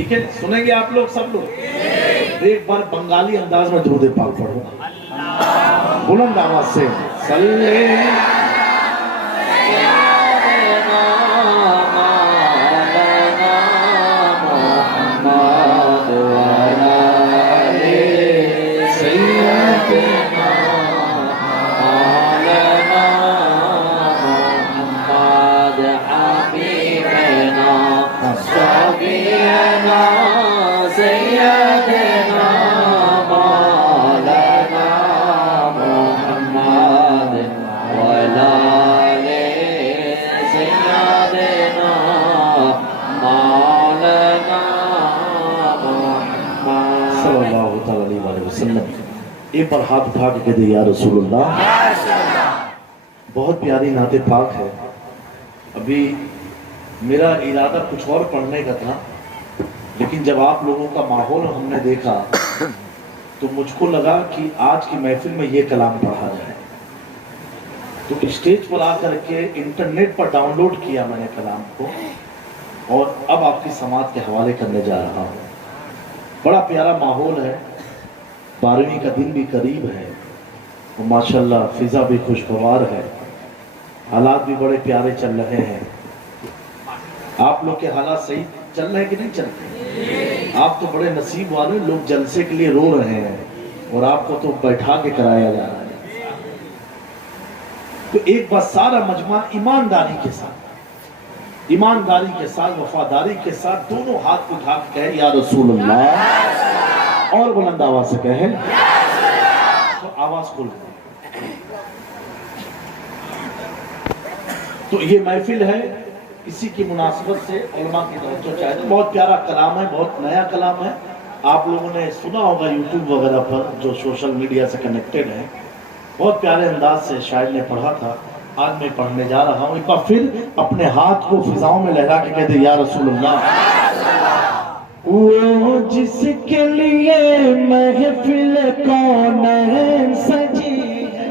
ٹھیک ہے سنیں گے آپ لوگ سب لوگ؟ ایک بار بنگالی انداز میں درود پاک پڑھو بلند آواز سے صلی ایک بار ہاتھ اٹھا کے کہتے یا رسول اللہ. بہت پیاری نعت پاک ہے. ابھی میرا ارادہ کچھ اور پڑھنے کا تھا لیکن جب آپ لوگوں کا ماحول ہم نے دیکھا تو مجھ کو لگا کہ آج کی محفل میں یہ کلام پڑھا جائے. تو اسٹیج پر آ کر کے انٹرنیٹ پر ڈاؤن لوڈ کیا میں نے کلام کو اور اب آپ کی سماعت کے حوالے کرنے جا رہا ہوں. بڑا پیارا ماحول ہے. 12ویں کا دن بھی قریب ہے اور ماشاءاللہ فضا بھی خوشگوار ہے. حالات بھی بڑے پیارے چل رہے ہیں. آپ لوگ کے حالات صحیح چل رہے ہیں کہ نہیں چل رہے؟ آپ تو بڑے نصیب والے. لوگ جلسے کے لیے رو رہے ہیں اور آپ کو تو بیٹھا کے کرایا جا رہا ہے. تو ایک بار سارا مجمع ایمانداری کے ساتھ وفاداری کے ساتھ دونوں ہاتھ کو اٹھا کے کہے یا رسول اللہ اور بلند آواز سے کہیں تو آواز کھل گئی. تو یہ محفل ہے اسی کی مناسبت سے علماء کی توجہ چاہیے. بہت پیارا کلام ہے, بہت نیا کلام ہے. آپ لوگوں نے سنا ہوگا یوٹیوب وغیرہ پر جو سوشل میڈیا سے کنیکٹڈ ہیں. بہت پیارے انداز سے شاعر نے پڑھا تھا. آج میں پڑھنے جا رہا ہوں. ایک بار پھر اپنے ہاتھ کو فضاؤں میں لہرا کے کہتے یا رسول اللہ. وہ جس کے لیے محفل کونین سجی ہے,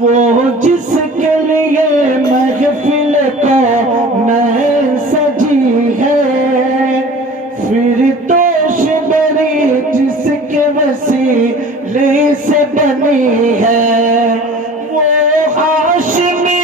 وہ جس کے لیے محفل کونین سجی ہے, پھر توش بری جس کے وسیلے سے بنی ہے, وہ ہاشمی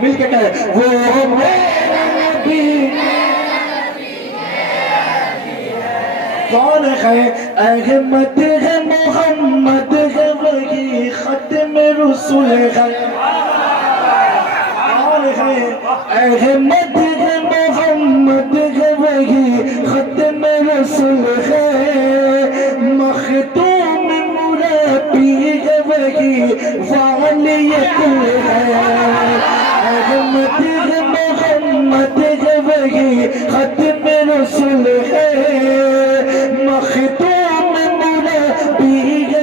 مل کے کہے وہ میرا نبی کون ہے, احمد ہے محمد ہے وہی ختم رسول ہے. کون ہے احمد ہے محمد ہے وہی ختم رسول ہے, مختوم مربی ہے وہی والی کل ہے. محمد ہے وہی ختم رسول ہے, مختوم مربی ہے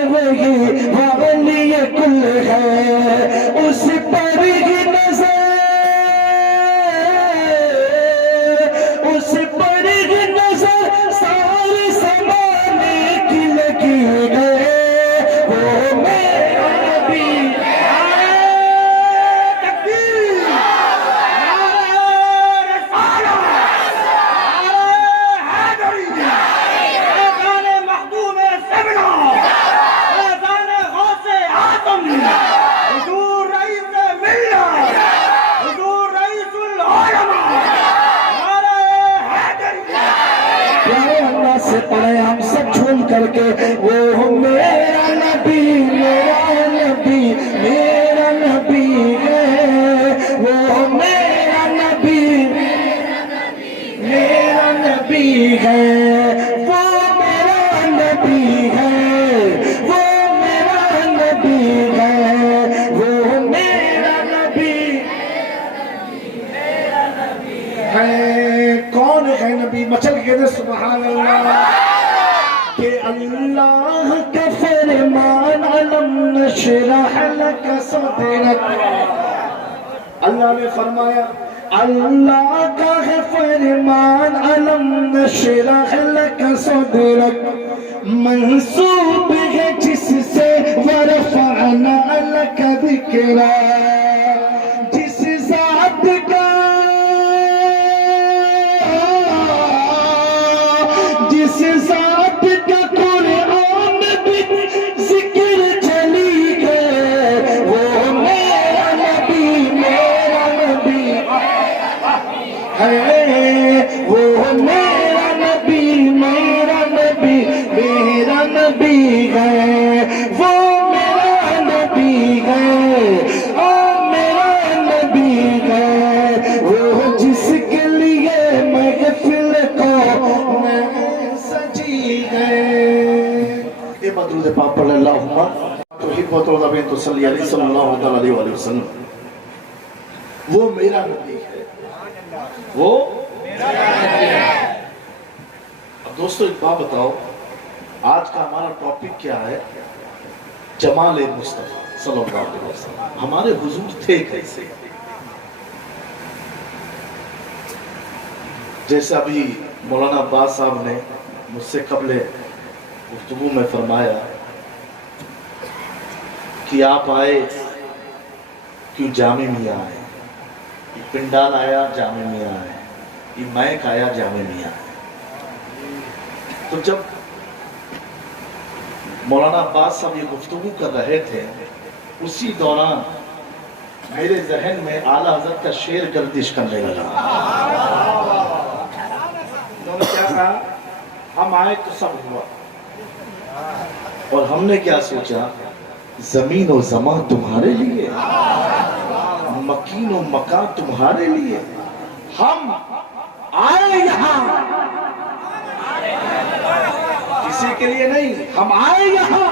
وہ میرا نبی میرا نبی میرا نبی ہے، وہ میرا نبی میرا نبی ہے، وہ میرا نبی ہے، وہ میرا نبی ہے، وہ میرا نبی ہے۔ کون ہے نبی؟ مچل کے دے سبحان اللہ، کہ اللہ کا فرمان علم نشرح لک صدرک، اللہ نے فرمایا اللہ کا ہے فرمان علم نشرح لک صدرک، منصوب ہے جس سے ورفعنا لک ذکرک، جس ذات کا جس ذات کا قرآن بھی ذکر چلی گئے، وہ میرا نبی میرا نبی ہے، وہ میرا نبی میرا نبی میرا نبی ہے، وہ میرا نبی ہے، وہ میرا نبی ہے، وہ جس کے لیے محفل کو درود پاک پڑھ لیں، اللہم تحب و ترضى بن تصلی علیہ صلی اللہ علیہ وآلہ وسلم۔ وہ میرا نبی ہے، وہ میرا نبی ہے۔ اب دوستو ایک بات بتاؤ، آج کا ہمارا ٹاپک کیا ہے؟ جمال مصطفیٰ صلی اللہ علیہ وسلم۔ ہمارے حضور تھے کیسے؟ جیسے ابھی مولانا عباس صاحب نے مجھ سے قبل گفتگو میں فرمایا کہ آپ آئے کیوں جامع میاں آئے، یہ پنڈال آیا جامع میاں آئے، یہ مائک آیا جامع میاں آئے۔ تو جب مولانا عباس صاحب یہ گفتگو کر رہے تھے، اسی دوران میرے ذہن میں اعلیٰ حضرت کا شعر گردش کرنے لگا۔ انہوں نے کیا کہا؟ ہم آئے تو سب ہوا، اور ہم نے کیا سوچا؟ زمین و زمان تمہارے لیے، مکین و مکان تمہارے لیے، ہم آئے یہاں کسی کے لیے نہیں، ہم آئے یہاں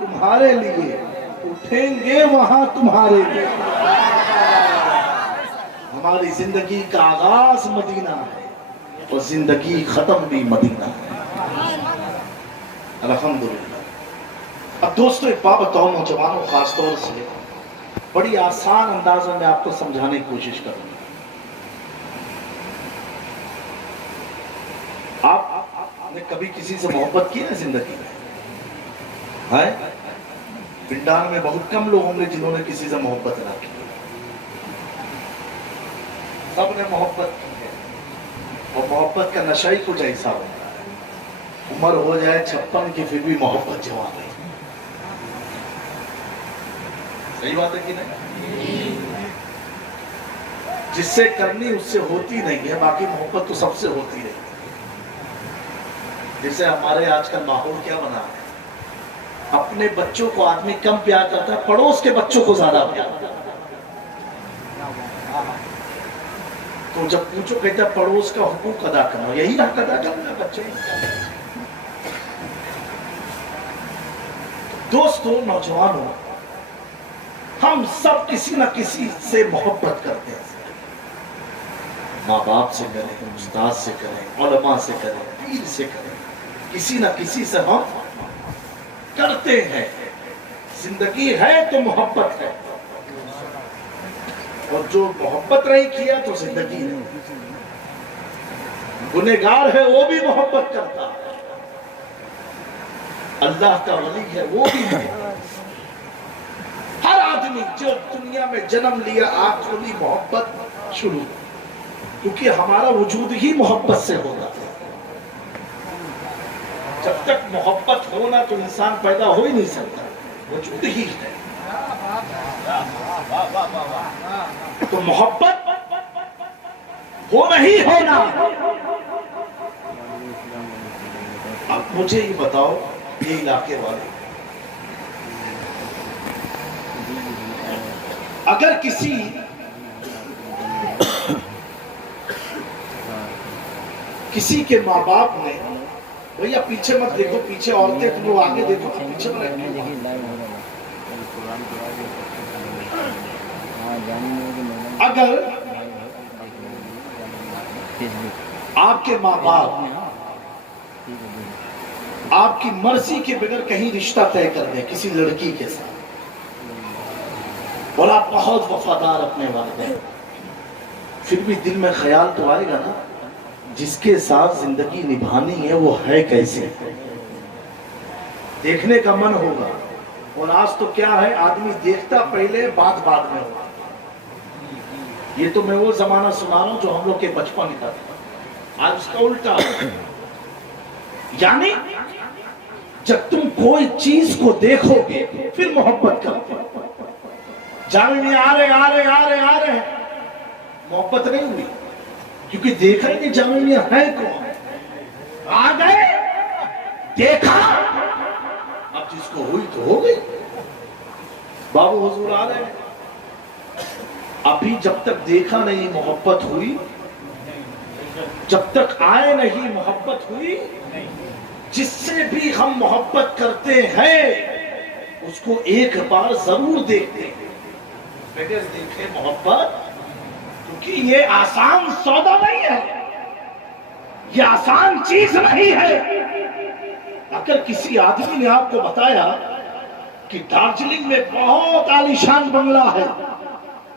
تمہارے لیے، اٹھیں گے وہاں تمہارے لیے۔ ہماری زندگی کا آغاز مدینہ ہے اور زندگی ختم بھی مدینہ ہے، الحمدللہ۔ اب دوستو ایک بات بتاؤ، نوجوانوں خاص طور سے بڑی آسان انداز میں آپ کو سمجھانے کی کوشش کروں گا۔ آپ نے کبھی کسی سے محبت کی ہے زندگی میں؟ ہے پنڈال میں بہت کم لوگ ہوں گے جنہوں نے کسی سے محبت نہ کی، سب نے محبت کی ہے، اور محبت کا نشہ ہی کچھ ایسا ہوتا ہے، عمر ہو جائے 56 کی پھر بھی محبت جوان ہے۔ صحیح بات ہے کہ نہیں؟ جس سے کرنی اس سے ہوتی نہیں ہے، باقی محبت تو سب سے ہوتی ہے۔ جیسے ہمارے آج کل ماحول کیا بنا ہے، اپنے بچوں کو آدمی کم پیار کرتا ہے، پڑوس کے بچوں کو زیادہ پیار کرتا ہے۔ تو جب پوچھو کہتا ہے پڑوس کا حقوق ادا کرنا، یہی حق ادا کرنا بچے۔ دوستو، نوجوانوں، ہم سب کسی نہ کسی سے محبت کرتے ہیں، ماں باپ سے کریں، استاد سے کریں، علماء سے کریں، پیر سے کریں، کسی نہ کسی سے ہم کرتے ہیں۔ زندگی ہے تو محبت ہے، اور جو محبت نہیں کیا تو زندگی نہیں۔ گنہگار ہے وہ بھی محبت کرتا ہے، اللہ کا ولی ہے وہ بھی ہے۔ ہر آدمی جو دنیا میں جنم لیا آج تھوڑی محبت شروع، کیونکہ ہمارا وجود ہی محبت سے ہوگا۔ جب تک محبت ہونا تو انسان پیدا ہو ہی نہیں سکتا، وجود ہی ہے۔ تو محبت ہونا ہی ہونا۔ اب مجھے یہ بتاؤ، یہ علاقے والے اگر کسی کے ماں باپ نے، بھیا پیچھے مت دیکھو، پیچھے عورتیں، تم لوگ آگے دیکھو، پیچھے مت اگر آپ کے ماں باپ آپ کی مرضی کے بغیر کہیں رشتہ طے کر دیں کسی لڑکی کے ساتھ، اور آپ بہت وفادار اپنے والدین، پھر بھی دل میں خیال تو آئے گا نا جس کے ساتھ زندگی نبھانی ہے وہ ہے کیسے، دیکھنے کا من ہوگا۔ اور آج تو کیا ہے، آدمی دیکھتا پہلے بات بعد میں ہوگا۔ یہ تو میں وہ زمانہ سنا رہا ہوں جو ہم لوگ کے بچپن کا تھا، آج اس کا الٹا ہے۔ یعنی جب تم کوئی چیز کو دیکھو گے پھر محبت کرو، جامع میں آ رہے ہیں، محبت نہیں ہوئی کیونکہ دیکھا ہی نہیں جامع میں ہے کون، آ گئے دیکھا، اب جس کو ہوئی تو ہو گئی۔ بابو حضور آ رہے ہیں، ابھی جب تک دیکھا نہیں محبت ہوئی، جب تک آئے نہیں محبت ہوئی۔ جس سے بھی ہم محبت کرتے ہیں اس کو ایک بار ضرور دیکھتے ہیں، بغیر دیکھے محبت، کیونکہ یہ آسان سودا نہیں ہے، یہ آسان چیز نہیں ہے۔ اگر کسی آدمی نے آپ کو بتایا کہ دارجلنگ میں بہت عالیشان بنگلہ ہے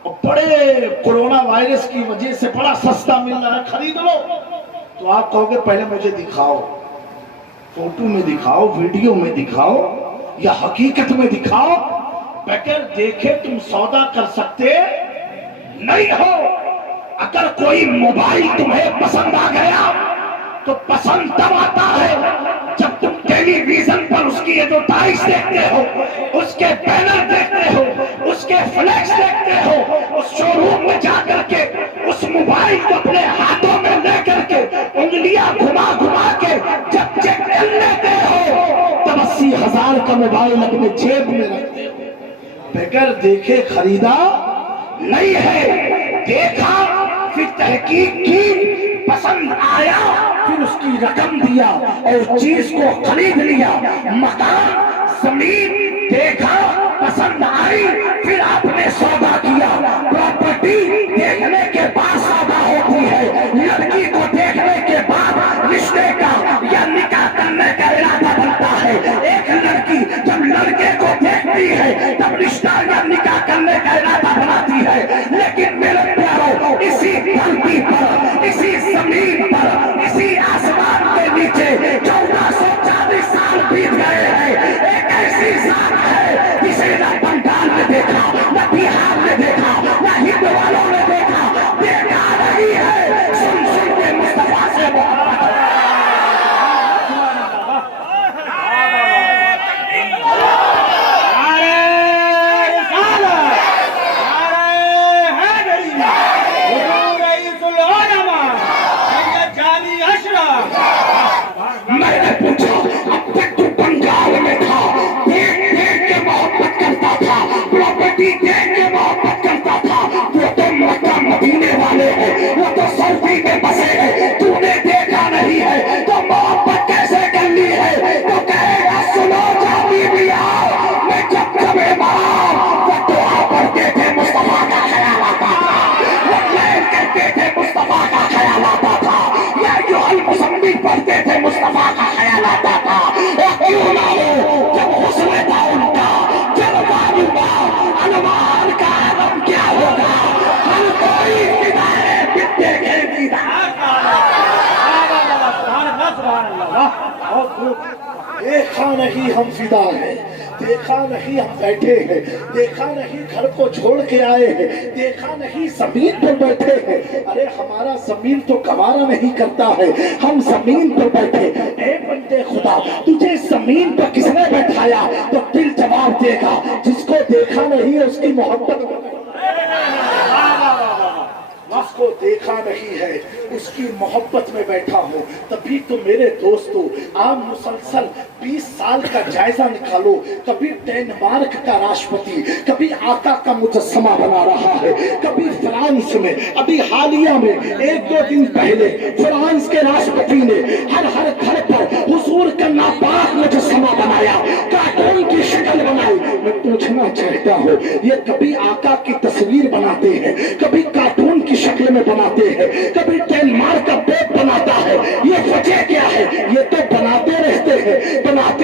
اور بڑے کورونا وائرس کی وجہ سے بڑا سستا مل رہا ہے، خرید لو، تو آپ کہو گے پہلے مجھے دکھاؤ، فوٹو میں دکھاؤ، ویڈیو میں دکھاؤ، یا حقیقت میں دکھاؤ۔ بغیر دیکھے تم سودا کر سکتے نہیں ہو۔ اگر کوئی موبائل تمہیں پسند آ گیا تو پسند تب آتا ہے جب تم ٹیلی ویژن پر اس کی ایڈورٹائز دیکھتے ہو، اس کے بینر دیکھتے ہو، اس کے فلیکس دیکھتے ہو، اس شو روم میں جا کر کے اس موبائل کو اپنے ہاتھوں میں لے کر کے انگلیاں گھما گھما کے جب چیک کر لیتے ہو تب 80,000 کا موبائل اپنے جیب میں رکھتے ہو۔ بغیر دیکھے خریدا نہیں ہے، دیکھا پھر تحقیق کی، پسند آیا پھر اس کی رقم دیا اور چیز کو خرید لیا۔ مکان، زمین دیکھا، پسند آئی، پھر آپ نے سودا کیا۔ پراپرٹی دیکھنے کے بعد سودا ہوتی ہے، لڑکی کو دیکھنے کے بعد رشتے کا یا نکاح کرنے کا ارادہ بنتا ہے۔ ایک لڑکی جب لڑکے کو دیکھتی ہے تب رشتہ یا نکاح کرنے کا ارادہ بناتی ہے۔ لیکن میرے پیارو، اسی دھرتی پر، اسی زمین پر، اسی آسمان کے نیچے 1440 سال بیت گئے ہیں، ایک ایسی ذات ہے جسے نہ بنگال نے دیکھا، نہ بہار نے دیکھا، نہ ہند والوں نے دیکھا، دیکھا نہیں ہے۔ سن سن کے مصطفیٰ سے محبت ہے۔ میں نے پوچھا اب تک تو بنگال میں تھا، دیکھ دیکھ کے محبت کرتا تھا، پراپرٹی دیکھ کے محبت کرتا تھا، وہ تو مکہ مدینے والے ہیں، وہ تو سعودی میں بسے ہیں، تو نے دیکھا نہیں ہے تو محبت کیسے کر لی ہے؟ تو کہے گا سنو جانی بھی آؤ، میں جب کبھی مرا وہ دعا پڑھتے تھے مصطفیٰ کا خیال آتا تھا، وہ لیل کرتے تھے مصطفیٰ کا خیال آتا تھا، یا جو المزمل پڑھتے تھے مصطفیٰ کا خیال آتا تھا۔ اور کیوں نہ ہو جب حسن تھا ان کا، جب معلومہ انوار کا عالم کیا ہوگا، ہر کوئی فدائے بتے کے دیدار۔ دیکھا نہیں ہم فدا ہیں، دیکھا نہیں ہم بیٹھے ہیں، دیکھا نہیں گھر کو چھوڑ کے آئے ہیں، دیکھا نہیں زمین پر بیٹھے ہیں۔ ارے ہمارا زمین تو گوارا نہیں کرتا ہے، ہم زمین پر بیٹھے۔ اے بندے خدا، تجھے زمین پر کس نے بیٹھایا؟ تو دل جواب دے گا جس کو دیکھا نہیں ہے اس کی محبت، جس کو को देखा नहीं है, उसकी मोहब्बत में बैठा हूँ। तभी तो मेरे दोस्तों आप मुसलसल 20 साल का जायजा निकालो, कभी डेनमार्क का राष्ट्रपति, कभी आका का मुजस्समा बना रहा है, कभी फ्रांस में, अभी हालिया में 1-2 दिन पहले फ्रांस के राष्ट्रपति ने हर घर पर हुजूर का नापाक मुजस्समा बनाया, कार्टून की शक्ल बनाई। मैं पूछना चाहता हूँ, ये कभी आका की तस्वीर बनाते हैं, कभी कार्टून की शक्ल में बनाते हैं, कभी डेनमार्क का पेट बनाता है, ये वजह क्या है? ये तो बनाते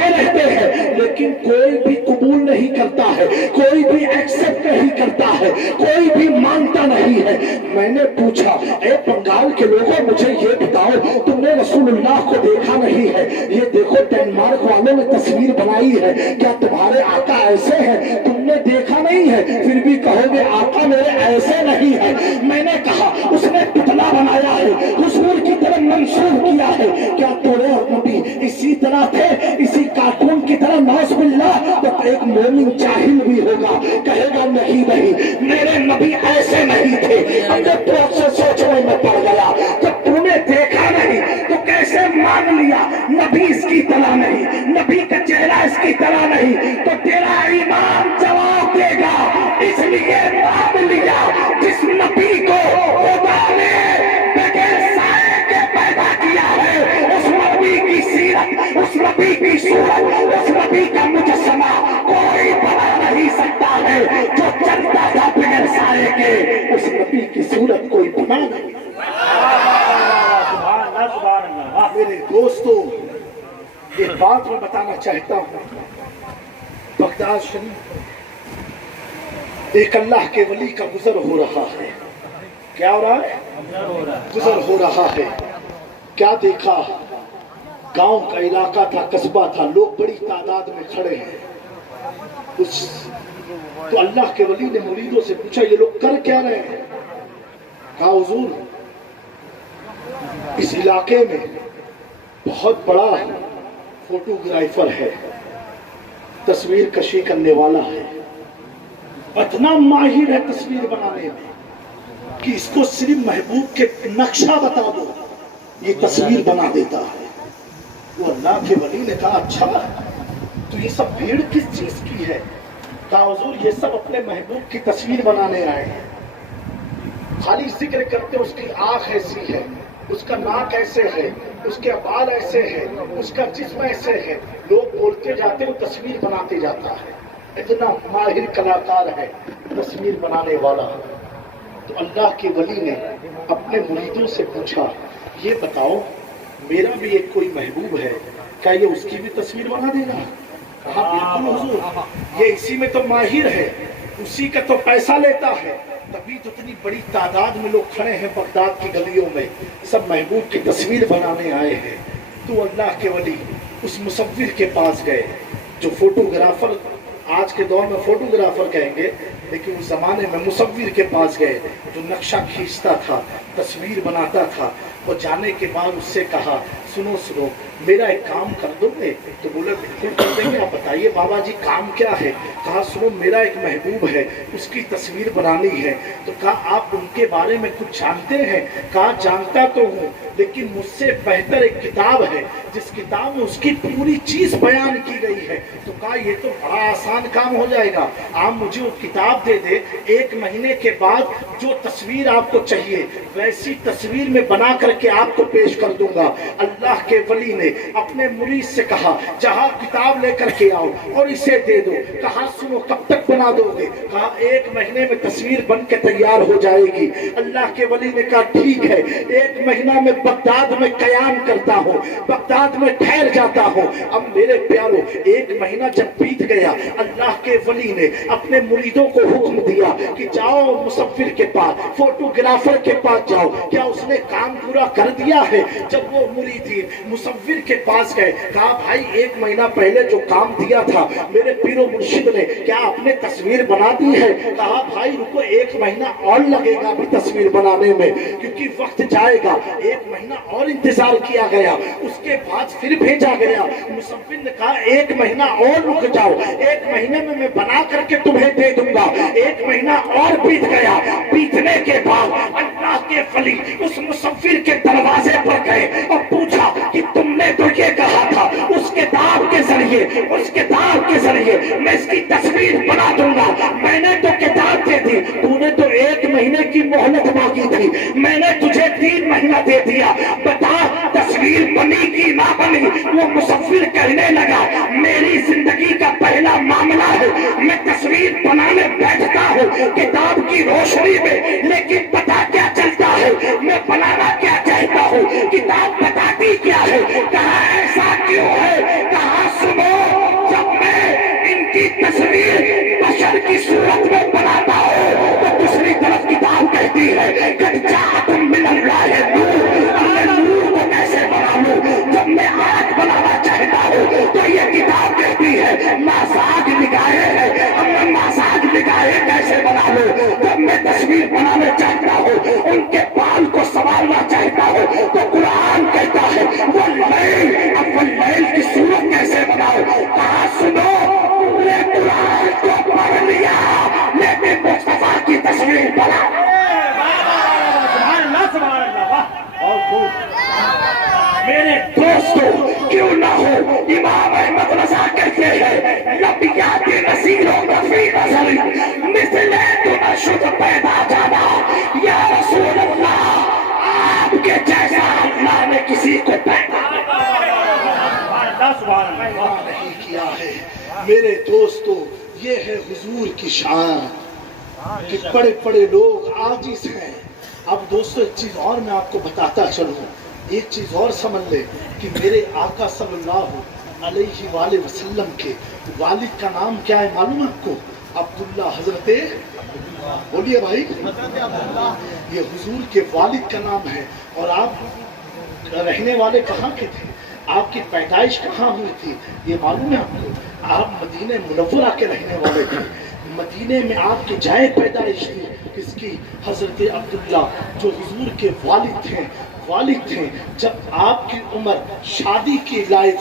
रहते हैं, लेकिन कोई भी कबूल नहीं करता है, कोई भी एक्सेप्ट नहीं करता है, कोई भी मानता नहीं है। मैंने पूछा, ए बंगाल के लोगों, मुझे ये बताओ, तुमने रसूलुल्लाह को देखा नहीं है? ये देखो डेनमार्क वालों ने तस्वीर बनाई है, क्या तुम्हारे आका ऐसे हैं? तुमने देखा नहीं है, फिर भी कहोगे आका मेरे ऐसे नहीं है। मैंने कहा उसने पुतला बनाया है, हुजूर की तरह मंसूब किया है, क्या तोरे नबी इसी तरह थे, इसी कार्टून की तरह? नौज़ बिल्लाह। तो एक मोमिन जाहिल भी होगा, कहेगा नहीं मेरे नबी ऐसे नहीं थे। अब जब तो आपसे सोचने में पड़ गया, जब तूने देखा नहीं तो कैसे मान लिया नबी इसकी तरह नहीं, नबी का चेहरा इसकी तरह नहीं? तो तेरा ईमान जवाब देगा। इसलिए मान लिया जिस नबी को खुदा ने बगैर साए के पैदा किया है, उस नबी की सीरत, उस नबी की सूरत, उस नबी का मुजस्समा कोई बना नहीं सकता है। जो चलता था बगैर साए के, उस नबी की सूरत कोई बना नहीं। मेरे दोस्तों, एक बात मैं बताना चाहता हूँ, बगदाद शरीफ एक अल्लाह के वली का गुजर हो रहा है। क्या हो रहा है? गुजर हो रहा है। क्या देखा? गांव का इलाका था, कस्बा था, लोग बड़ी तादाद में खड़े हैं। तो अल्लाह के वली ने मुरीदों से पूछा, ये लोग कर क्या रहे हैं? कहा हुजूर, इस इलाके में बहुत बड़ा फोटोग्राफर है, तस्वीर कशी करने वाला है, इतना माहिर है तस्वीर बनाने में कि इसको सिर्फ महबूब के नक्शा बता दो, ये तस्वीर बना देता है। वो अल्लाह के वली ने कहा, अच्छा तो ये सब भीड़ किस चीज की है? कहा हुजूर, ये सब अपने महबूब की तस्वीर बनाने आए हैं। खाली जिक्र करते उसकी आंख ऐसी है, उसका नाक ऐसे है, उसके बाल ऐसे है, उसका जिस्म ऐसे है, लोग बोलते जाते वो तस्वीर बनाते जाता है। इतना माहिर कलाकार है, तस्वीर बनाने वाला। तो अल्लाह के वली ने अपने मुरीदों से पूछा, ये बताओ मेरा भी एक कोई महबूब है, क्या ये उसकी भी तस्वीर बना देगा? कहा बिल्कुल हुजूर, ये इसी में तो माहिर है, उसी का तो पैसा लेता है। तभी तो इतनी बड़ी तादाद में लोग खड़े हैं बगदाद की गलियों में, सब महबूब की तस्वीर बनाने आए हैं। तो अल्लाह के वली उस मुसव्विर के पास गए, जो फोटोग्राफर, आज के दौर में फोटोग्राफर कहेंगे, लेकिन उस जमाने में मुसव्विर के पास गए, जो नक्शा खींचता था, तस्वीर बनाता था। वो जाने के बाद उससे कहा, सुनो सुनो, मेरा एक काम कर दोगे? तो बोले बिल्कुल कर देंगे, आप बताइए बाबा जी काम क्या है? कहा सुनो, मेरा एक महबूब है, उसकी तस्वीर बनानी है। तो कहा आप उनके बारे में कुछ जानते हैं? कहा जानता तो हूँ, लेकिन मुझसे बेहतर एक किताब है, जिस किताब में उसकी पूरी चीज बयान की गई है। तो कहा ये तो बड़ा आसान काम हो जाएगा, आप मुझे वो किताब दे दे, 1 महीने के बाद जो तस्वीर आपको चाहिए वैसी तस्वीर में बना करके आपको पेश कर दूंगा। अल्लाह के वली ने अपने मुरीद से कहा, जहां किताब लेकर के आओ और इसे दे दो। कहा सुनो, कब तक बना दोगे? कहा 1 महीने में तस्वीर बन के तैयार हो जाएगी। अल्लाह के वली ने कहा ठीक है, 1 महीना में बगदाद में कयाम करता हूँ, बगदाद में ठहर जाता हूँ। अब मेरे प्यारों, 1 महीना जब बीत गया, अल्लाह के वली ने अपने मुरीदों को हुक्म दिया कि जाओ मुसव्विर के पास, फोटोग्राफर के पास जाओ, क्या उसने काम पूरा कर दिया है? जब वो मुरीद मुसव्विर के पास गए, कहा भाई 1 महीना पहले जो काम दिया था मेरे पीरो मुर्शिद ने, क्या आपने तस्वीर बना दी है? कहा भाई रुको, 1 महीना और लगेगा भी तस्वीर बनाने में, क्योंकि वक्त जाएगा। 1 महीना महीना और इंतजार किया गया, उसके बाद फिर भेजा गया। मुसव्विर ने कहा 1 महीना और रुक जाओ, 1 महीने में मैं बना करके तुम्हें दे दूंगा। 1 महीना और बीत गया। बीतने के बाद अल्लाह के वली उस मुसव्विर के दरवाजे पर गए और पूछा कि तुमने तो ये कहा था उस किताब के जरिए मैं इसकी तस्वीर बना दूंगा। मैंने तो किताब दे दी, तूने तो 1 महीने की मोहलत मांगी थी, मैंने तुझे 3 महीना दे दिया, बता तस्वीर बनी की ना बनी। वो मुसव्विर कहने लगा मेरी जिंदगी का पहला मामला है, मैं तस्वीर बनाने बैठता हूँ किताब की रोशनी में, लेकिन पता क्या चलता है मैं बनाना क्या चाहता हूँ, किताब बताती क्या है। कहा ऐसा क्यों है, कहा सुनो, जब मैं इनकी तस्वीर बशर की सूरत में बनाता हूँ तो दूसरी तरफ किताब कहती है कद जाअकुम मिनल्लाहि नूर, मैं नूर को कैसे बना लूं। जब मैं आग बनाना चाहता हूँ तो ये किताब कहती है मासाग निगाहे है, अब मैं मासाग निगाहे कैसे बना लूं। जब मैं तस्वीर बनाना चाहता हूँ, उनके बाल को संभालना चाहता हूँ तो कुरान कहता है वो लैल, अब वो लैल की सूरत कैसे बनाओ। कहा सुनो, तुमने कुरान को पढ़ लिया लेकिन मुस्तफा की तस्वीर बना। मेरे दोस्तों क्यों ना हो, इमाम अहमद रज़ा कहते हैं लबियात नसीरों नफी नजरी मिसले तो नशुद पैदा जाना। या रसूल अल्लाह, आपके जैसा अल्लाह ने किसी को पैदा नहीं किया है। मेरे दोस्तों, ये है हुजूर की शान कि बड़े बड़े लोग आजिज हैं। अब दोस्तों एक चीज और मैं आपको बताता चलूं, एक चीज और समझ ले कि मेरे आका सल्लल्लाहु अलैहि वसल्लम के वालिद का नाम क्या है मालूम है आपको? अब्दुल्ला, हजरते बोलिए भाई, ये हुजूर के वालिद का नाम है। और आप रहने वाले कहाँ के थे, आपकी पैदाइश कहाँ हुई थी ये मालूम है आपको? आप मदीने मुनव्वरा के रहने वाले थे। मदीने में आपकी जाए पैदाइश थी किसकी? हजरत अब्दुल्ला जो हुजूर के वालिद थे। जब आपकी उम्र शादी के लायक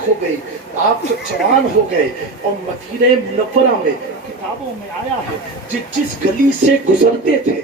हो गई, आप तो जवान हो गए और मदीने मुनव्वरा में किताबों में आया है जिस गली से गुजरते थे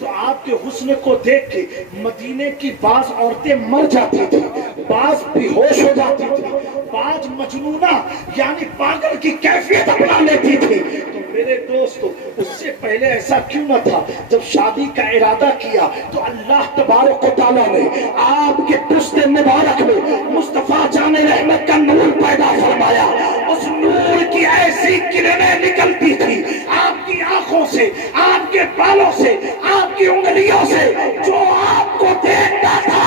तो आपके हुस्न को देख के मदीने की बाज औरतें मर जाती थी, बाज बेहोश हो जाती थी, बाज मजनूना यानी पागल की कैफियत अपना लेती थी। तो मेरे दोस्तों, उससे पहले ऐसा क्यों न था? जब शादी का इरादा किया तो अल्लाह तबारक व तआला ने आपके पुश्ते मुबारक में मुस्तफा जाने रहमत का नूर पैदा फरमाया। उस नूर की ऐसी किरणें निकलती थी आपकी आंखों से, आपके बालों से, आपकी उंगलियों से, जो आपको देखता था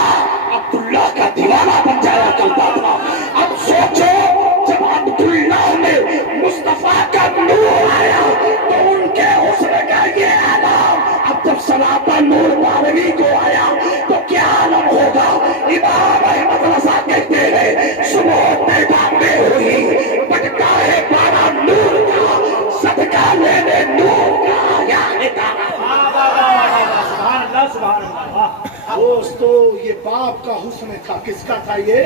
अब्दुल्ला का दीवाना बन जाया करता था। अब सोचो, जब अब्दुल्ला में मुस्तफा का नूर आया तो उनके हुस्न का ये आलम, अब जब सरापा नूर बारहवीं को आया तो क्या आलम होगा। इमाम अहमद रज़ा कहते हैं सुबह पैदा में हुई पटका है बारा नूर का, सदका लेने नूर का आया है गाना। दोस्तों, ये बाप का हुस्न था। किसका था ये?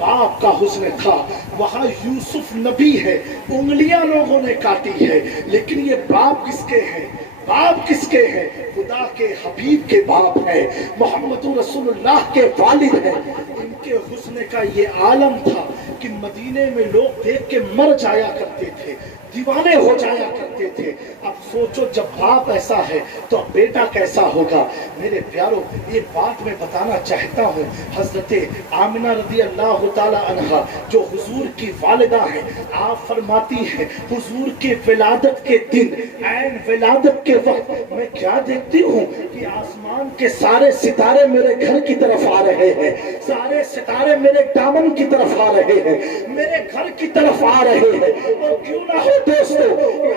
बाप का हुस्न था। वहाँ यूसुफ नबी है, उंगलियां लोगों ने काटी है, लेकिन ये बाप किसके हैं? बाप किसके हैं? खुदा के हबीब के बाप है, मोहम्मद रसूलुल्लाह के वालिद है। इनके हुस्न का ये आलम था कि मदीने में लोग देख के मर जाया करते थे, दीवाने हो जाया करते थे। अब सोचो, जब बाप ऐसा है तो बेटा कैसा होगा। मेरे प्यारो, ये बात मैं बताना चाहता हूँ। हजरते आमिना रज़ी अल्लाह ताला अन्हा जो हुजूर की वालिदा हैं, आप फरमाती हैं हुजूर के विलादत के दिन, ऐन विलादत के वक्त मैं क्या देखती हूँ कि आसमान के सारे सितारे मेरे घर की तरफ आ रहे हैं, सारे सितारे मेरे दामन की तरफ आ रहे हैं, मेरे घर की तरफ आ रहे हैं। और क्यों ना हो दोस्तों,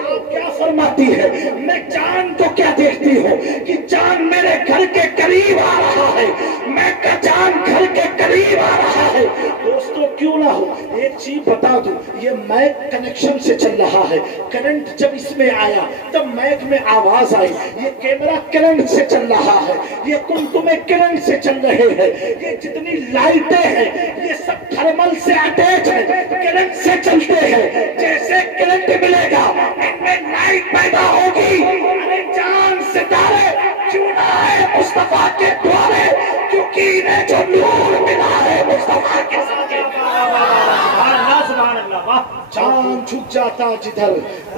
आप क्या फरमाती है, मैं चांद को क्या देखती हूँ कि चांद मेरे घर के करीब आ रहा है, मैं का चांद घर के करीब आ रहा है। दोस्तों क्यों ना हो, एक चीज बता दूं, ये मैक कनेक्शन से चल रहा है। करंट जब इसमें आया तब मैक में आवाज आई। ये कैमरा करंट से चल रहा है, ये कुमकुमे करंट से चल रहे हैं, ये जितनी लाइटें हैं ये सब थर्मल से अटैच है, करंट से चलते हैं। जैसे करंट मिलेगा इनमें लाइट पैदा होगी। अरे जान सितारे क्यों ना है मुस्तफा के द्वारे, क्योंकि इन्हें जो नूर मिला है मुस्तफा के साथ। चांद झुक जाता जिधर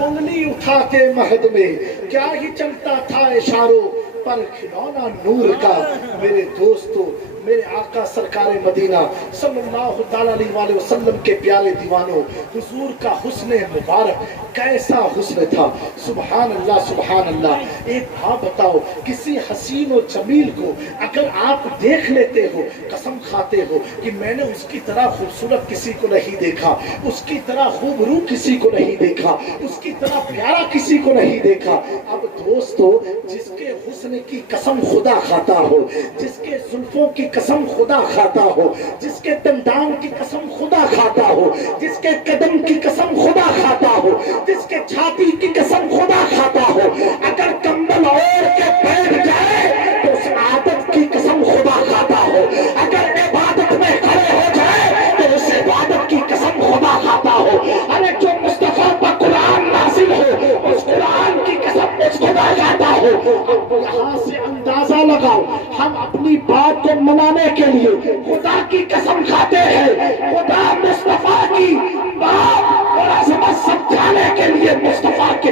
उंगली उठाते महद में, क्या ही चलता था इशारों पर खिलौना नूर का। मेरे दोस्तों, मेरे आका सरकार मदीना सल्लल्लाहु ताला अलैहि वसल्लम के प्यारे दीवानों, हुजूर का हुस्न मुबारक कैसा हुस्न था। सुभान अल्लाह सुभान अल्लाह। एक बात बताओ, किसी हसीन और जमील को अगर आप देख लेते हो, कसम खाते हो कि मैंने उसकी तरह खूबसूरत किसी को नहीं देखा, उसकी तरह खूबरू किसी को नहीं देखा, उसकी तरह प्यारा किसी को नहीं देखा। अब दोस्तों, जिसके हुस्न की कसम खुदा खाता हो, जिसके जुल्फों की कसम खुदा खाता हो, जिसके दंदान की कसम खुदा खाता हो, जिसके कदम की कसम खुदा खाता हो, जिसके छाती की कसम खुदा खाता हो, अगर कंबल ओढ़ के बैठ जाए तो उस आदत की कसम खुदा खाता हो। अगर इबादत में खड़े हो जाए तो उस इबादत की कसम खुदा खाता हो। अरे जो मुस्तफा पर कुरान नाज़िल हो उस कुरान की कसम मुझ खुदा खाता हो। अब यहाँ से अंदाजा लगाओ, हम अपनी बात को मनाने के लिए खुदा की कसम खाते हैं, खुदा मुस्तफा की बात और अज़मत समझाने के लिए मुस्तफा के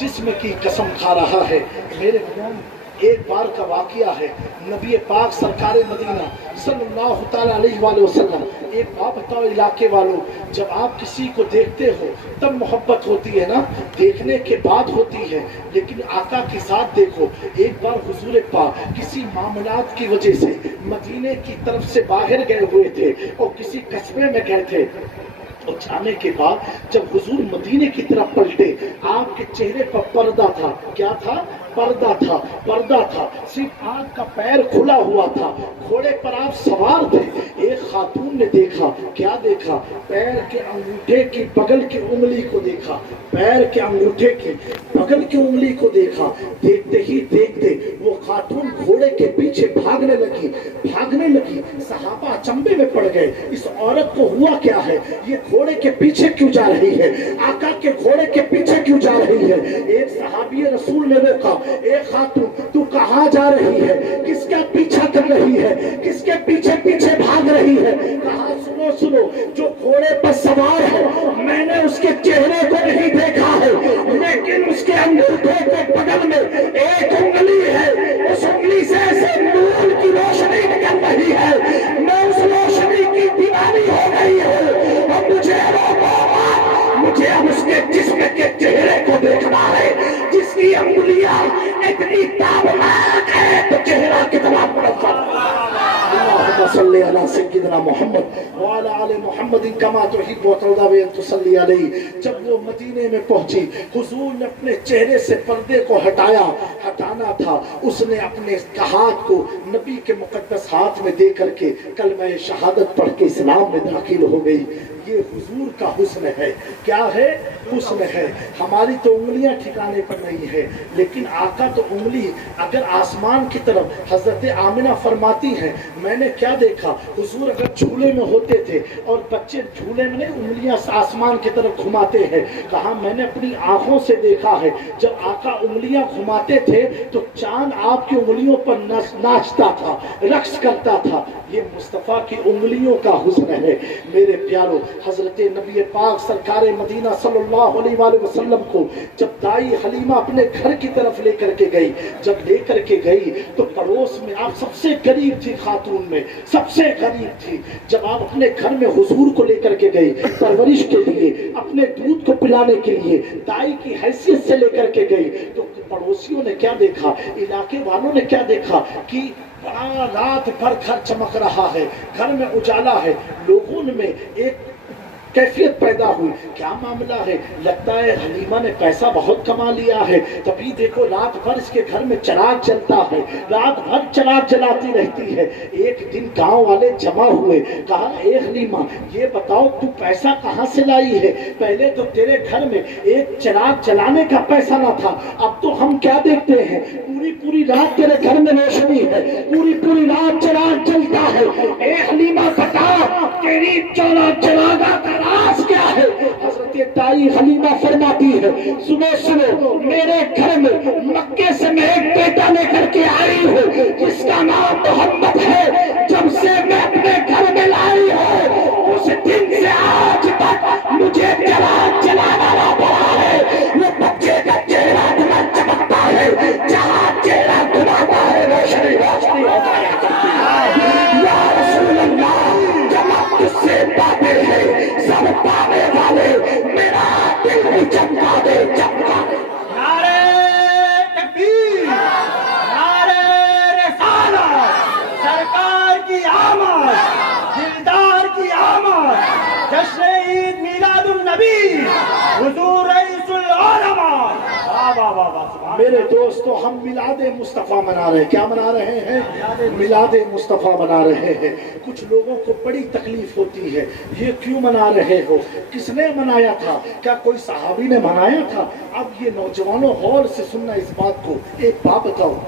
जिस्म की कसम खा रहा है। मेरे भाइयों, एक बार का वाकया है, नबी पाक सरकार मदीना सल्लल्लाहु ताला अलैहि वसल्लम। एक बात बताओ इलाके वालों, जब आप किसी को देखते हो तब मोहब्बत होती है ना, देखने के बाद होती है, लेकिन आका के साथ देखो। एक बार हुजूर पाक किसी मामलात की वजह से मदीने की तरफ से बाहर गए हुए थे और किसी कस्बे में गए थे। और जाने के बाद जब हुजूर मदीने की तरफ पलटे, आपके चेहरे पर पर्दा था। क्या था? पर्दा था, पर्दा था। सिर्फ आंख का पैर खुला हुआ था, घोड़े पर आप सवार थे। एक खातून ने देखा, क्या देखा? पैर के अंगूठे की बगल की उंगली को देखा, पैर के अंगूठे की बगल की उंगली को देखा। देखते ही देखते वो खातून घोड़े के पीछे भागने लगी, भागने लगी। सहाबा अचंभे में पड़ गए, इस औरत को हुआ क्या है? ये घोड़े के पीछे क्यों जा रही है? आका के घोड़े के पीछे क्यों जा रही है? एक सहाबी रसूल ने रोका, एक खातून तू कहाँ जा रही है? किसका पीछा कर रही है? किसके पीछे पीछे भाग रही है? कहा सुनो सुनो, जो घोड़े पर सवार है मैंने उसके चेहरे को नहीं देखा है, लेकिन उसके अंगूठे के बगल में एक उंगली है, उस उंगली से ऐसे नूर की रोशनी निकल रही है। मैं उस रोशनी की दीवानी हो गई हूँ। अब मुझे अब उसके जिस्म के चेहरे को देखना है, जिसकी अंगुलियां इतनी ताबनाक है तो चेहरा कितना मुनव्वर। अल्लाहुम्मा सल्ली अला सय्यिदिना मुहम्मद व अला आलि मुहम्मद कमा तुहिब्बु व तुरदी अन तुसल्ली अलैहि। जब वो मदीने में पहुंची, हुजूर ने अपने चेहरे से पर्दे को हटाना था। उसने अपने हाथ को नबी के मुकद्दस हाथ में दे करके कलमा शहादत पढ़ के इस्लाम में दाखिल हो गई। ये हुजूर का हुस्न है। क्या है? हुस्न है। हमारी तो उंगलियां ठिकाने पर नहीं है, लेकिन आका तो उंगली अगर आसमान की तरफ, हजरत आमिना फरमाती हैं, मैंने क्या देखा, हुजूर अगर झूले में होते थे और बच्चे झूले में नहीं उंगलियां आसमान की तरफ घुमाते हैं, कहा मैंने अपनी आंखों से देखा है जब आका उंगलियां घुमाते थे तो चांद आपकी उंगलियों पर नाचता था, रक्स करता था। ये मुस्तफ़ा की उंगलियों का हुस्न है। मेरे प्यारों, हजरत नबी पाक सरकार मदीना सल्लल्लाहु अलैहि वसल्लम को जब दाई हलीमा अपने घर की तरफ लेकर के गई, जब लेकर के गई तो पड़ोस में आप सबसे गरीब थी, खातून में सबसे गरीब थी। जब आप अपने घर में हुजूर को लेकर के गई परवरिश के लिए, अपने दूध को पिलाने के लिए दाई की हैसियत से लेकर के गई, तो पड़ोसियों ने क्या देखा, इलाके वालों ने क्या देखा कि रात भर घर चमक रहा है, घर में उजाला है। लोगों में एक कैफियत पैदा हुई, क्या मामला है, लगता है हलीमा ने पैसा बहुत कमा लिया है। तभी देखो रात भर इसके घर में चिराग जलता है, रात भर चिराग जलाती रहती है। एक दिन गांव वाले जमा हुए, कहा ए हलीमा ये बताओ तू पैसा कहाँ से लाई है, पहले तो तेरे घर में एक चिराग जलाने का पैसा ना था, अब तो हम क्या देखते हैं पूरी पूरी रात तेरे घर में रोशनी है, पूरी पूरी रात चिराग जलता है। ए हलीमा बता तेरी चिरागा का राज क्या है। हजरत ताई हलीमा फरमाती है सुनो सुनो, मेरे घर में मक्के से मैं एक बेटा लेकर के आई हूँ जिसका नाम मोहम्मद है। जब से मैं अपने घर में लाई हूँ उस दिन से आज तक मुझे चिराग जलाना पड़ा है। वो बच्चे का चेहरा इतना चमकता है, जहाँ चेहरा घुमाता है रोशनी रोशनी हो जाया करती है। या रसूल अल्लाह जब तुझसे बातें हैं सब पाने वाले मेरा दिल भी चमका दे चमका दे। नारे तकबीर, नारे रिसालत, सरकार की आमद, दिलदार की आमद, जश्न ईद मिलादुन नबी, हुजूर रईसुल उलमा। वाह वाह वाह वाह। मेरे दोस्तों हम मिलादे मुस्तफ़ा मना रहे हैं, क्या मना रहे हैं, मिलादे मुस्तफ़ा मना रहे हैं। कुछ लोगों को बड़ी तकलीफ होती है, ये क्यों मना रहे हो, किसने मनाया था, क्या कोई सहाबी ने मनाया था। अब ये नौजवानों गौर से सुनना इस बात को। एक बात बताओ,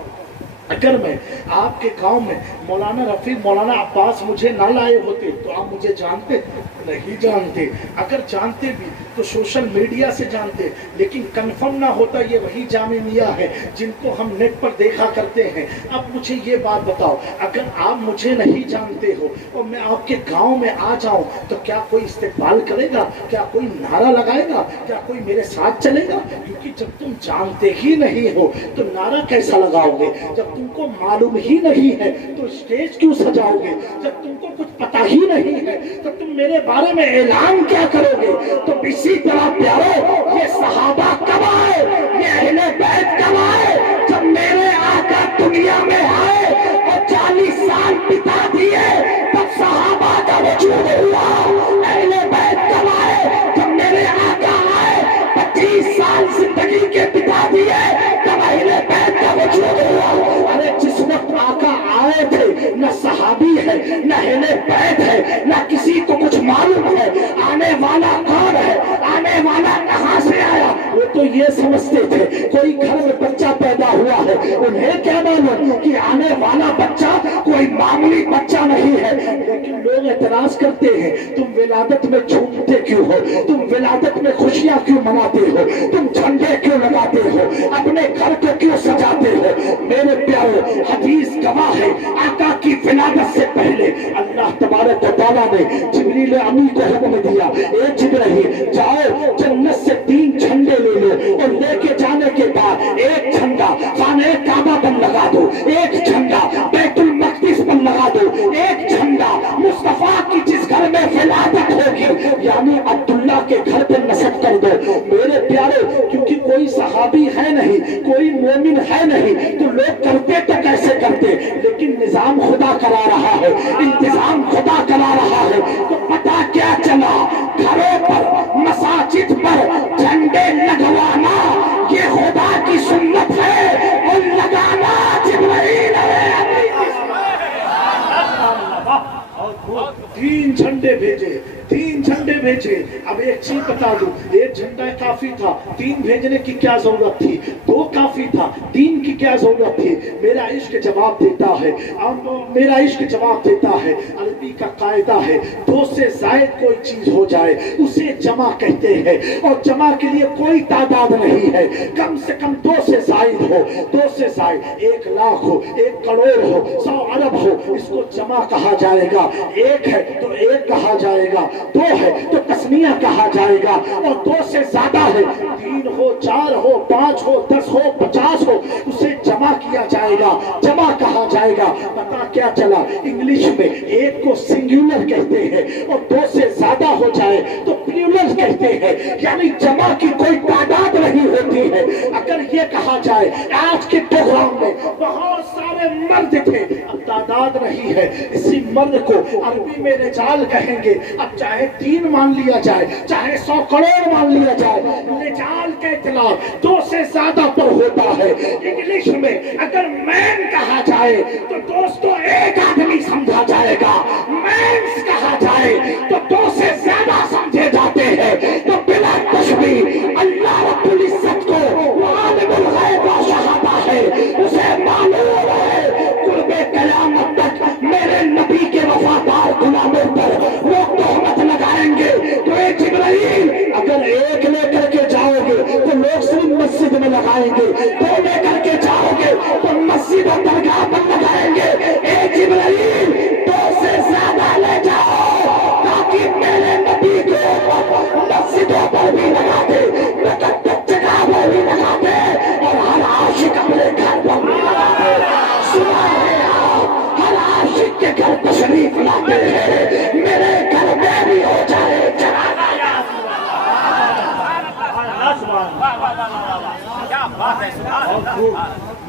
अगर मैं आपके गांव में मौलाना रफी मौलाना अब्बास मुझे ना लाए होते तो आप मुझे जानते नहीं जानते, अगर जानते भी तो सोशल मीडिया से जानते, लेकिन कंफर्म ना होता ये वही जामे मियाँ है जिनको हम नेट पर देखा करते हैं। अब मुझे ये बात बताओ, अगर आप मुझे नहीं जानते हो और मैं आपके गांव में आ जाऊं तो क्या कोई इस्तेकबाल करेगा, क्या कोई नारा लगाएगा, क्या कोई मेरे साथ चलेगा। क्योंकि जब तुम जानते ही नहीं हो तो नारा कैसा लगाओगे, जब तुमको मालूम ही नहीं है तो स्टेज क्यों सजाओगे, जब तुमको कुछ पता ही नहीं है तो तुम मेरे बारे में ऐलान क्या करोगे। तो इसी तरह प्यारो ये सहाबा कब आए, ये अहले बैत कब आए, जब मेरे आका दुनिया में आए और 40 साल बिता दिए तब सहाबा का वजूद हुआ। अहले बैत कब आए, जब मेरे आका आए 25 साल जिंदगी के बिता दिए तब अहले बैत का वजूद हुआ। अरे जिस वक्त आका आए थे न सहाबी है न अहले बैत है, न किसी को कुछ मालूम है आने वाला कौन है, आने वाला कहाँ से आया। वो तो ये समझते थे कोई घर में बच्चा पैदा हुआ है, उन्हें क्या मालूम कि आने वाला बच्चा कोई मामूली बच्चा नहीं है। लेकिन लोग एतराज करते हैं तुम विलादत में झूमते क्यों हो, तुम विलादत में खुशियां क्यों मनाते हो, तुम झंडे क्यों लगाते हो, अपने घर को क्यों सजाते हो। मेरे प्यारे हदीस गवाह है, आका की विलादत से पहले अल्लाह तबारक व तआला ने जिब्रील अमी को हुक्म दिया, ए जिब्रील जाओ जन्नत से 3 झंडे ले लो और लेके जाने के बाद एक झंडा खाने काबा पर लगा दो, एक झंडा बैतुल मक़दिस पर लगा दो, एक झंडा मुस्तफा की जिस घर में विलादत होगी यानी अब्दुल्ला के घर पर नस्ब कर दो। मेरे प्यारे क्योंकि कोई सहाबी है नहीं, कोई मोमिन है नहीं तो लोग करते तो कैसे करते, लेकिन निजाम खुदा करा रहा है, इंतजाम खुदा करा रहा है। तो पता क्या चला, घरों पर मसाजिद पर झंडे लगवाना ये खुदा की सुन्नत है और लगाना जिब्रील है। 3 झंडे भेजे, 3 झंडे भेजे। अब एक चीज बता दूं, एक झंडा काफी था, 3 भेजने की क्या जरूरत थी, 2 काफी था, 3 की क्या जरूरत थी। मेरा इश्क जवाब देता है, अब मेरा इश्क जवाब देता है। अरबी का कायदा है 2 से जायद कोई चीज हो जाए उसे जमा कहते हैं, और जमा के लिए कोई तादाद नहीं है, कम से कम 2 से जायद हो, 2 से जायद 1 लाख हो, 1 करोड़ हो, 100 अरब हो, इसको जमा कहा जाएगा। 1 है तो 1 कहा जाएगा, 2 है तो तस्निया कहा जाएगा, और 2 से ज्यादा है 3 हो, 4 हो, 5 हो, 10 हो, 50 हो, उसे जमा किया जाएगा, जमा कहा जाएगा। पता क्या चला, इंग्लिश में 1 को सिंगुलर कहते हैं और 2 से ज्यादा हो जाए तो प्लूरल कहते हैं, यानी जमा की कोई तादाद नहीं होती है। अगर ये कहा जाए आज के प्रोग्राम में बहुत सारे मर्द थे, अब तादाद मुराद नहीं है। इसी मर्द को अरबी में रिजाल कहेंगे। अब चाहे 3 मान लिया जाए, चाहे 100 करोड़ मान लिया जाए, रिजाल का इतलाक 2 से ज्यादा पर होता है। इंग्लिश में अगर मैन कहा जाए तो दोस्तों 1 आदमी समझा जाएगा, मैन्स कहा जाए तो 2 से ज्यादा समझे जाते हैं। तो बिला तशबीह अल्लाह रब्बुल इज्जत को आलिमुल गैब व शहादा है, उसे मालूम है कुर्बे क़यामत तक मेरे नबी के वफादार गुलामों पर वो तोहमत लगाएंगे। तो ए जिब्राइल अगर 1 लेकर के जाओगे तो लोग सिर्फ मस्जिद में लगाएंगे, 2 लेकर के जाओगे तो मस्जिद और दरगाह पर लगाएंगे। ए जिब्राइल 2 से ज्यादा ले जाओ ताकि मेरे नबी को मस्जिदों पर भी लगा दे, मुक़द्दस जगह पर भी लगा दे और हर आशिक अपने घर पर भी लगा दे। सुना है आप हर आशिक के घर तशरीफ लाते हैं, मेरे घर में भी हो जाए जनाजा।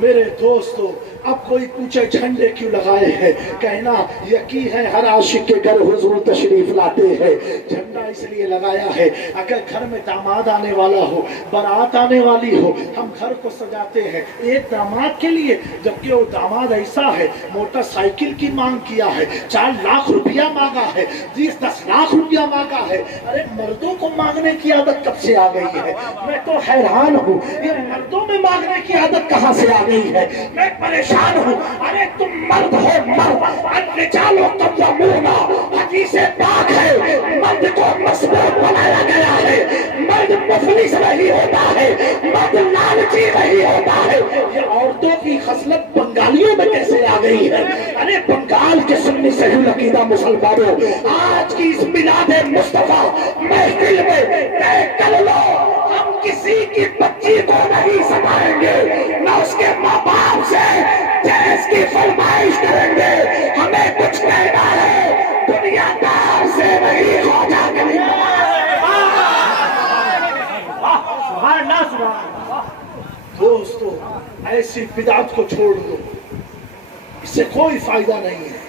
मेरे दोस्तों अब कोई पूछे झंडे क्यों लगाए हैं, कहना यकीन है हर आशिक के घर हुजूर तशरीफ लाते हैं। झंडा इसलिए लगाया है अगर घर में दामाद आने वाला हो, बारात आने वाली हो, हम घर को सजाते हैं एक दामाद के लिए, जबकि वो दामाद ऐसा है मोटरसाइकिल की मांग किया है, 4 लाख रुपया मांगा है, 10 लाख रुपया मांगा है। अरे मर्दों को मांगने की आदत कब से आ गई है? मैं तो हैरान हूँ, ये मर्दों में मांगने की आदत कहाँ से आ गई है? मैं परेशान हूँ। अरे तुम मर्द हो, मर्द रिजालो कव्वामूना, हदीसे पाक है, मर्द को मजबूत बनाया गया है। मर्द मुफलिस नहीं होता है, मर्द लालची नहीं होता है। ये औरतों की खसलत बंगालियों में कैसे आ गई है? अरे बंगाल के सुन्नी सही अकीदा मुसलमानों, आज की इस मिलादे मुस्तफा महफिल में तय कर लो, हम किसी की बच्ची को नहीं सताएंगे, न उसके माँ बाप से जैस की फरमाइश करेंगे। हमें कुछ कहना है दुनियादार से नहीं, ख्वाजा के नहीं। दोस्तों ऐसी बिदात को छोड़ दो, इससे कोई फायदा नहीं है।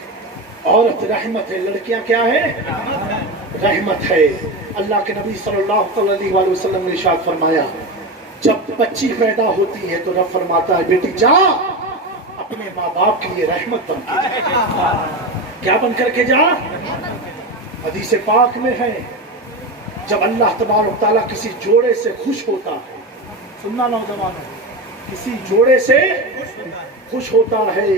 औरत रहमत है, लड़कियां क्या है? रहमत है। अल्लाह के नबी सल्लल्लाहु अलैहि वसल्लम ने इरशाद फरमाया जब बच्ची पैदा होती है तो रब फरमाता है बेटी जा अपने माँ बाप के लिए रहमत बन के जा। क्या बन करके जा? हदीस पाक में है जब अल्लाह तबारक तआला किसी जोड़े से खुश होता है, सुनना नौजवानों, किसी जोड़े से खुश होता है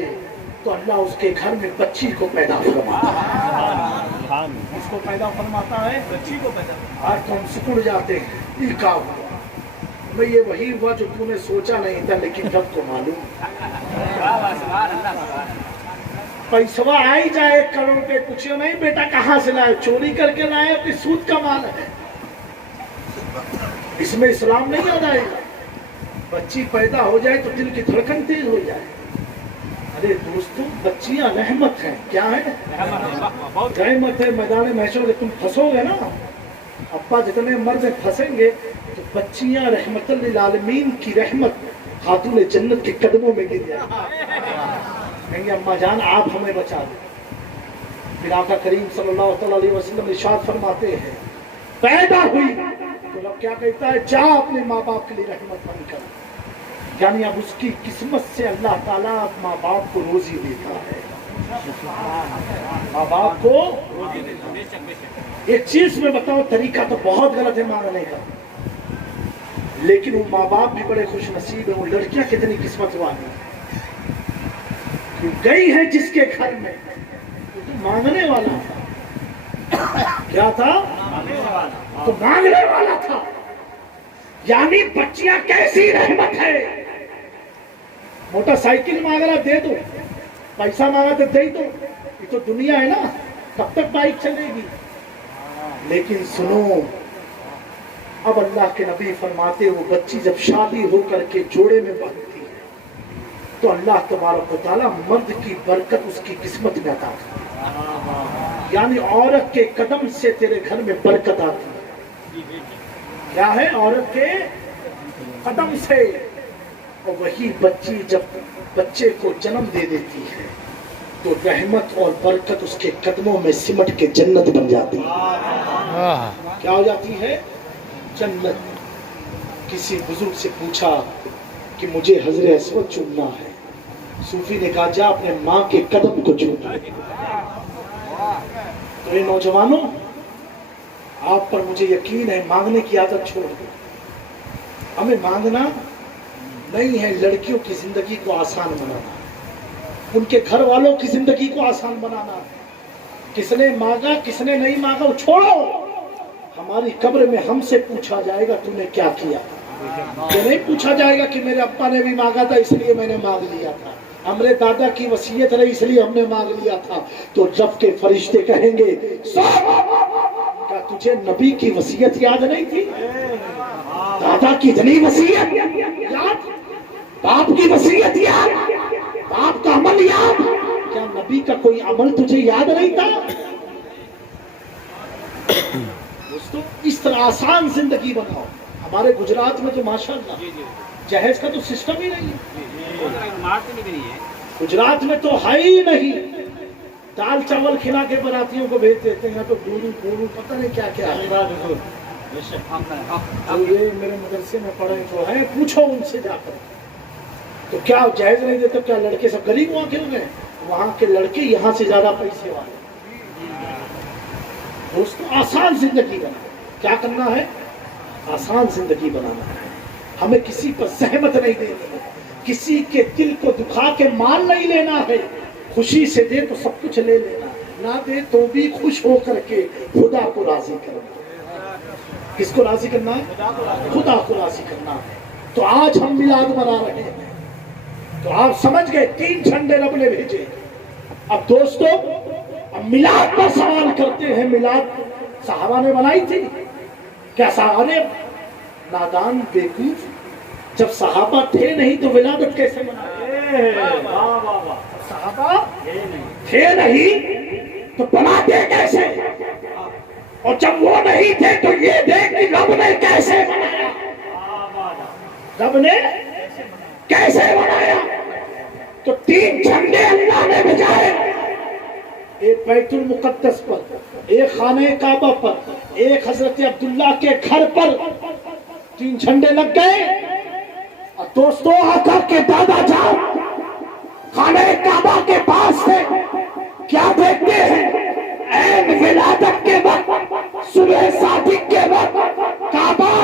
तो अल्लाह उसके घर में बच्ची को पैदा फरमाता है। उसको पैदा फरमाता है, बच्ची को पैदा। आज तो हम सिकुड़ जाते हैं, ये क्या हुआ? मैं ये वही हुआ जो तूने सोचा नहीं था, लेकिन रब को मालूम। पैसवा आ ही जाए 1 करोड़ पे, पूछियो नहीं बेटा कहाँ से लाए, चोरी करके लाए, अपनी सूद का माल है। इसमें इस्लाम नहीं आ जाएगा। बच्ची पैदा हो जाए तो दिल की धड़कन तेज हो जाए। अरे दोस्तों बच्चियां रहमत हैं। क्या है? रहमत है। मैदान महशर में तुम फंसोगे ना, अब्बा जितने मर्द फंसेंगे तो बच्चियां रहमतुल लिल आलमीन की रहमत खातून जन्नत के कदमों में गिर जाएंगी। कहेंगे अम्मा जान आप हमें बचा दो। फिर आका करीम सल्लल्लाहु अलैहि वसल्लम इरशाद फरमाते हैं पैदा हुई तो रब क्या कहता है जा अपने माँ बाप के लिए रहमत बनकर। यानी अब उसकी किस्मत से अल्लाह ताला माँ बाप को रोजी देता है। माँ बाप को एक चीज में बताओ, तरीका तो बहुत गलत है मांगने का, लेकिन वो माँ बाप भी बड़े खुश नसीब है। वो लड़कियां कितनी किस्मत वाली गई है जिसके घर में तो मांगने वाला था। क्या था? तो मांगने वाला था। यानी बच्चियां कैसी रहमत है। मोटरसाइकिल मांगना दे दो, पैसा मांगा तो दे दो, ये तो दुनिया है ना, कब तक बाइक चलेगी। लेकिन सुनो, अब अल्लाह के नबी फरमाते वो बच्ची जब शादी होकर के जोड़े में बनती है तो अल्लाह तबारक व तआला मर्द की बरकत उसकी किस्मत में अता करता है। यानी औरत के कदम से तेरे घर में बरकत आती है। क्या है? औरत के कदम से। और वही बच्ची जब बच्चे को जन्म दे देती है تو رحمت اور برکت اس کے قدموں میں سمٹ کے جنت بن جاتی ہے. کیا ہو جاتی ہے؟ جنت. کسی بزرگ سے پوچھا کہ مجھے حضر اسود چومنا ہے. صوفی نے کہا جا اپنے ماں کے قدم کو چوم. تو یہ نوجوانوں، آپ پر مجھے یقین ہے مانگنے کی عادت چھوڑ دو. ہمیں مانگنا نہیں ہے لڑکیوں کی زندگی کو آسان بنانا، ان کے گھر والوں کی زندگی کو آسان بنانا. کس نے مانگا کس نے نہیں مانگا وہ چھوڑو. ہماری قبر میں ہم سے پوچھا جائے گا تو نے کیا کیا. یہ نہیں پوچھا جائے گا کہ میرے ابا نے بھی مانگا تھا اس لیے میں نے مانگ لیا تھا، ہمارے دادا کی وصیت رہی اس لیے ہم نے مانگ لیا تھا. تو جب کے فرشتے کہیں گے کیا تجھے نبی کی وصیت یاد نہیں تھی؟ دادا کی اتنی وصیت یاد، باپ کی وصیت یاد، باپ کا عمل یاد، کیا نبی کا کوئی عمل تجھے یاد نہیں تھا؟ دوستو اس طرح آسان زندگی بناؤ. ہمارے گجرات میں تو ماشاءاللہ جہیز کا تو سسٹم ہی نہیں ہے. گجرات میں تو ہے ہی نہیں. دال چاول کھلا کے براتیوں کو بھیج دیتے ہیں تو گورو گورو پتہ نہیں کیا کیا ہے. تو یہ میرے مدرسے میں پڑھے تو ہیں، پوچھو ان سے جا کر. تو کیا جہیز نہیں دیتے؟ کیا لڑکے سب غریب وہاں کیوں گئے؟ وہاں کے لڑکے یہاں سے زیادہ پیسے والے. دوستو آسان زندگی بنا. کیا کرنا ہے؟ آسان زندگی بنانا ہے. ہمیں کسی پر زحمت نہیں دینی ہے، کسی کے دل کو دکھا کے مال نہیں لینا ہے. خوشی سے دے تو سب کچھ لے لینا، نہ دے تو بھی خوش ہو کر کے خدا کو راضی کرنا. کس کو راضی کرنا ہے؟ خدا کو راضی کرنا ہے. تو آج ہم میلاد منا رہے ہیں تو آپ سمجھ گئے 3 جھنڈے رب نے بھیجے. اب دوستو اب میلاد پر سوال کرتے ہیں. میلاد صحابہ نے بنائی تھی کیا؟ صحابہ نے نادان بیوقوف، جب صحابہ تھے نہیں تو ولادت کیسے منائے؟ صحابہ تھے نہیں تو بناتے کیسے؟ اور جب وہ نہیں تھے تو یہ دیکھ کہ رب نے کیسے بنایا. رب نے کیسے بنایا؟ تو 3 جھنڈے اللہ نے بجائے، ایک بیت المقدس پر، ایک خانہ کعبہ پر، ایک حضرت عبداللہ کے گھر پر 3 جھنڈے لگ گئے. اور دوستو آقا کے دادا جان خانہ کعبہ کے پاس سے کیا دیکھتے ہیں؟ عین ولادت کے وقت، صبح صادق کے وقت کعبہ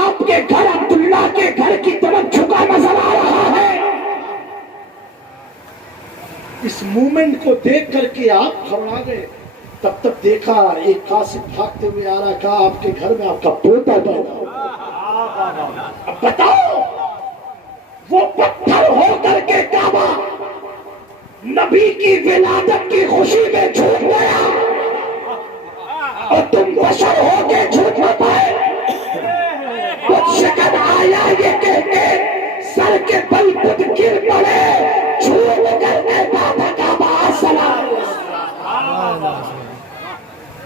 آپ کے گھر عبداللہ کے گھر کی طرف جھکا نظر آ رہا ہے. اس مومنٹ کو دیکھ کر کے آپ گھبرا گئے. تب تک دیکھا ایک قاصد بھاگتے ہوئے آ رہا. کہا آپ کے گھر میں آپ کا پوتا پیدا. اب بتاؤ وہ پتھر ہو کر کے کعبہ نبی کی ولادت کی خوشی میں جھوٹ گیا اور تم بشر ہو کے جھوٹ نہ پائے. کچھ شکن آیا یہ کہہ کے سر کے بل خود گر پڑے. جھوٹ کرنے کا کعبہ سلام.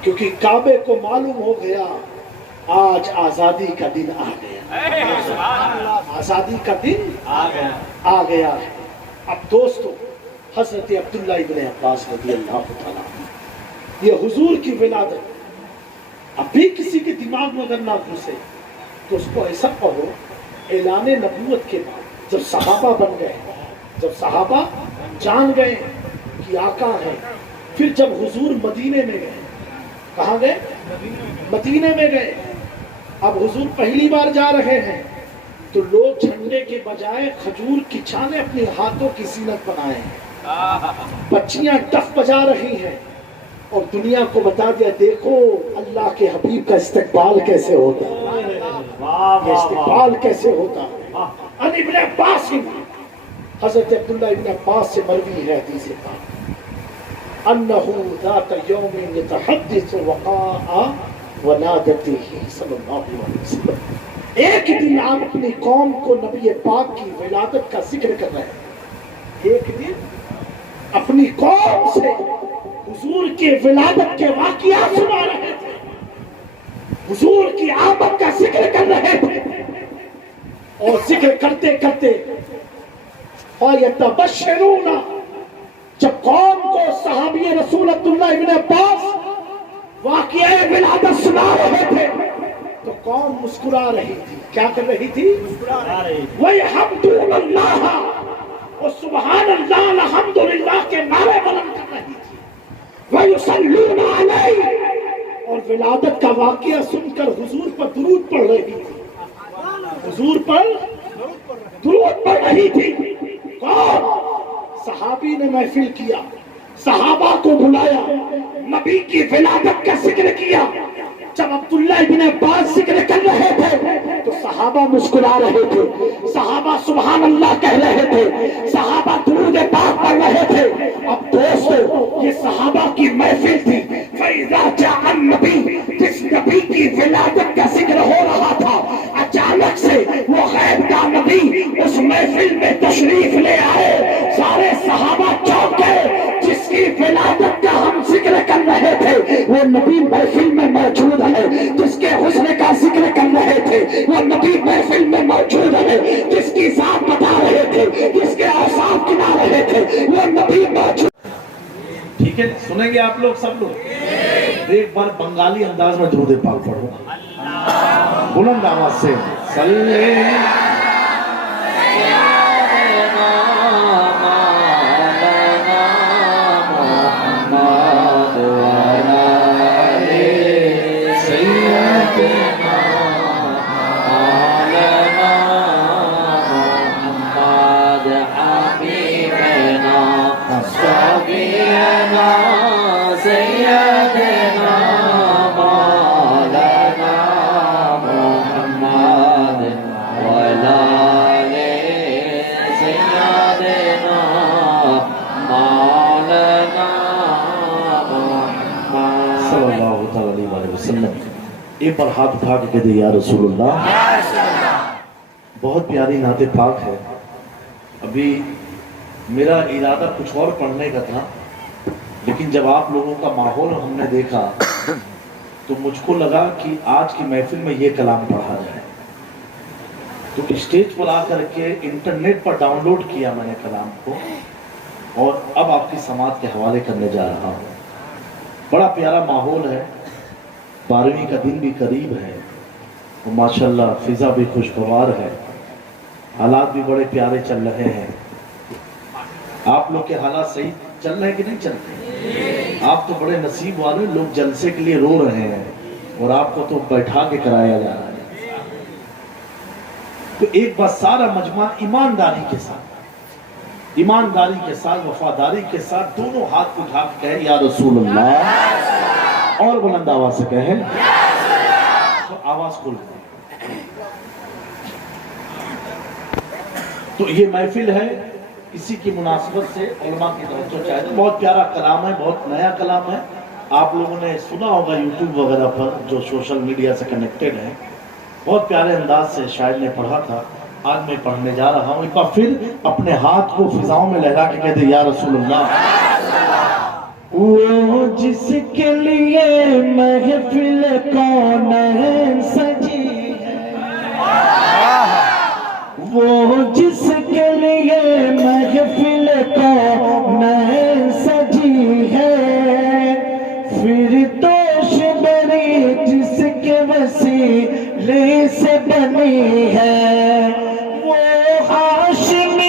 کیونکہ کعبے کو معلوم ہو گیا آج آزادی کا دن آ گیا. آزادی کا دن آ گیا ہے. اب دوستو حضرت عبداللہ ابن عباس رضی اللہ تعالیٰ یہ حضور کی ولادت اب بھی کسی کے دماغ میں اگر نہ گھسے تو اس کو ایسا پڑھو اعلان نبوت کے بعد جب صحابہ بن گئے، جب صحابہ جان گئے کہ آقا ہے، پھر جب حضور مدینے میں گئے. کہاں گئے؟ مدینے میں گئے. اب حضور پہلی بار جا رہے ہیں تو لوگ جھنڈے کے بجائے کھجور کی چھانے اپنے ہاتھوں کی زینت بنائے ہیں. بچیاں ڈف بجا رہی ہیں اور دنیا کو بتا دیا دیکھو اللہ کے حبیب کا استقبال کیسے ہوتا ہے. یہ استقبال کیسے ہوتا ہے. ان ابن عباس حضرت عبداللہ ابن عباس سے مروی ہے حدیث پاک انہو ذات یوم یتحدث وقاء ولادتہ صلی اللہ علیہ وسلم. ایک دن آپ اپنی قوم کو نبی پاک کی ولادت کا ذکر کر رہے ہیں. ایک دن اپنی قوم سے حضور کی ولادت کے واقعات سنا رہے تھے، حضور کی آمد کا ذکر کر رہے تھے. اور ذکر کرتے کرتے فَيَتَبَشَّرُونَ جب قوم کو صحابی رسول عبداللہ ابن عباس واقعہ ولادت سنا رہے تھے تو قوم مسکرا رہی تھی. کیا کر رہی تھی؟ وَيَحْمَدُونَ اللَّهَ اور سبحان اللہ الحمدللہ کے نعرے بلند کر رہی تھی. وَيُصَلُّونَ عَلَيْهِ اور ولادت کا واقعہ سن کر حضور پر درود پڑھ رہی تھی. حضور پر درود پڑھ رہی تھی. کون؟ صحابی نے محفل کیا، صحابہ کو بلایا، نبی کی ولادت کا ذکر کیا. جب عبداللہ ابن عباس ذکر کر رہے تھے تو صحابہ مسکرا رہے تھے، صحابہ سبحان اللہ کہہ رہے تھے، صحابہ درود پاک پڑھ رہے تھے. اب دوستو یہ صحابہ کی محفل تھی. فَإِذَا جَاءَ النَّبِيُّ جس نبی کی ولادت کا ذکر ہو رہا تھا اچانک سے وہ غیب کا نبی اس محفل میں تشریف لے آئے. سارے صحابہ چونک گئے. جس کی ولادت کا ہم ذکر کر رہے تھے وہ نبی محفل میں موجود ہے. جس کے حسن کا ذکر کر رہے تھے وہ نبی محفل میں موجود ہے. جس کی ذات بتا رہے تھے، جس کے اوصاف گنا رہے تھے وہ نبی موجود. ٹھیک ہے، سنیں گے آپ لوگ سب لوگ؟ ایک بار بنگالی انداز میں درود پاک پڑھو بلند آواز سے. صلی ایک بار ہاتھ اٹھا کے کہتے یا رسول اللہ. بہت پیاری نعت پاک ہے. ابھی میرا ارادہ کچھ اور پڑھنے کا تھا لیکن جب آپ لوگوں کا ماحول ہم نے دیکھا تو مجھ کو لگا کہ آج کی محفل میں یہ کلام پڑھا جائے. تو اسٹیج پر آ کر کے انٹرنیٹ پر ڈاؤن لوڈ کیا میں نے کلام کو اور اب آپ کی سماعت کے حوالے کرنے جا رہا ہوں. بڑا پیارا ماحول ہے. 12ویں کا دن بھی قریب ہے اور ماشاءاللہ فضا بھی خوشگوار ہے. حالات بھی بڑے پیارے چل رہے ہیں. آپ لوگ کے حالات صحیح چل رہے ہیں کہ نہیں چل رہے؟ آپ تو بڑے نصیب والے. لوگ جلسے کے لیے رو رہے ہیں اور آپ کو تو بیٹھا کے کرایا جا رہا ہے. تو ایک بار سارا مجمع ایمانداری کے ساتھ وفاداری کے ساتھ دونوں ہاتھ کو اٹھا کے کہے یا رسول اللہ. اور بلند آواز سے کہیں تو آواز کھل گئی. تو یہ محفل ہے اسی کی مناسبت سے علماء کی توجہ چاہیے. بہت پیارا کلام ہے، بہت نیا کلام ہے. آپ لوگوں نے سنا ہوگا یوٹیوب وغیرہ پر جو سوشل میڈیا سے کنیکٹڈ ہیں. بہت پیارے انداز سے شاعر نے پڑھا تھا. آج میں پڑھنے جا رہا ہوں. ایک بار پھر اپنے ہاتھ کو فضاؤں میں لہرا کے کہتے یا رسول اللہ. وہ جس کے لیے محفل کون سجی ہے، وہ جس کے لیے محفل کون سجی ہے، فردوس بری جس کے وسیلے سے بنی ہے، وہ ہاشمی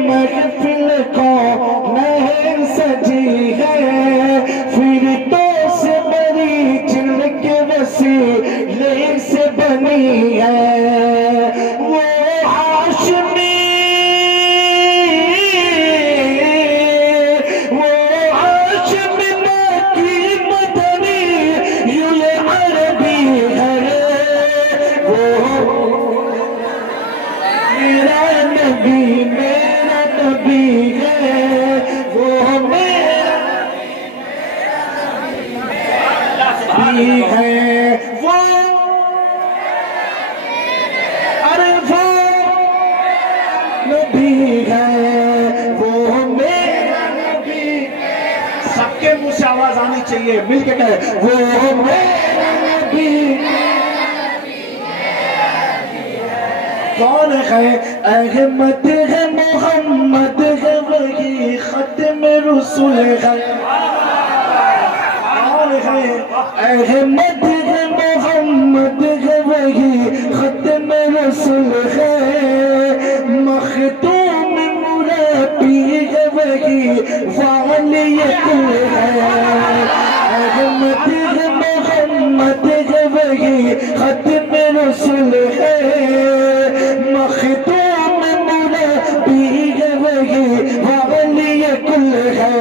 محفل کو نہیں سجی ہے، پھر नबी है, वो मेरा नबी है, वो अरे वो नबी है, वो मेरा नबी। सबके मुंह से आवाज आनी चाहिए, मिल के कहे वो मेरा नबी। कौन है? अहमद है, मोहम्मद है, वही खत्म रसूल है। कौन है? अहमद है, मोहम्मद है, वही खत्म रसूल है। मखदूम मुरब्बी है, वही वाली कुल है। अहमद है, मोहम्मद है, वही खत्म रसूल है। मखदूम मुरब्बी है, वही वाली कुल है।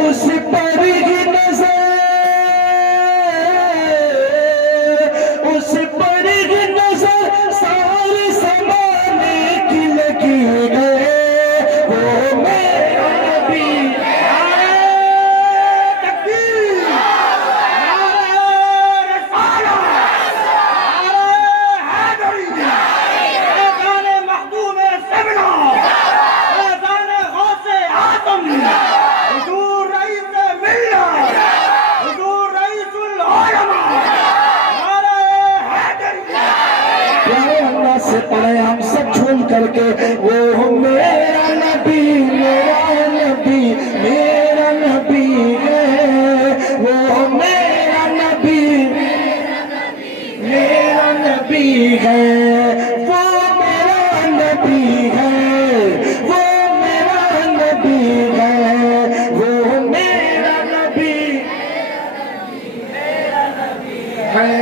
उस पर ही नजर, उस पर ही नजर सारे ज़माने की लगी है। वो मेरा नबी। नारे तकबीर, नारे रिसालत, नारे हैदरी, ऐज़ान मखदूम ज़िबना, ऐज़ान गौसे आज़म, हुज़ूर रईस मिल्लत, हुज़ूर रईसुल उलमा, नारे हैदरी। प्यारे अल्लाह से पढ़े हम सब झूम करके, वो मेरा नबी, मेरा नबी, मेरा नबी है। वो मेरा नबी, मेरा नबी है। वो मेरा नबी है, वो मेरा नबी है। वो मेरा नबी है।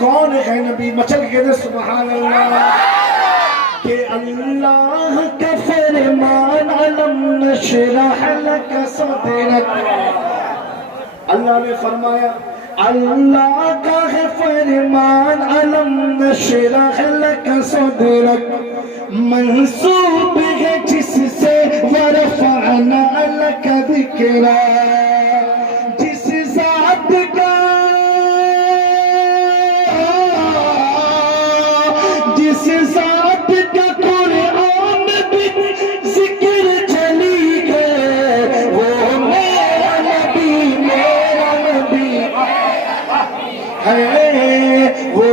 कौन है नबी? मचल के दे सुभान अल्लाह। कि अल्लाह का फरमान, अलम नशरह लक सदरक। अल्लाह ने फरमाया, अल्लाह का है फरमान, अलम नशरह लक सदरक। मंसूब है जिससे वरफअना लक ज़िक्रा। जिस ज़ात का, जिस ज़ात का कुरान भी जिक्र चली गए, वो मेरा नबी, मेरा नबी है। वो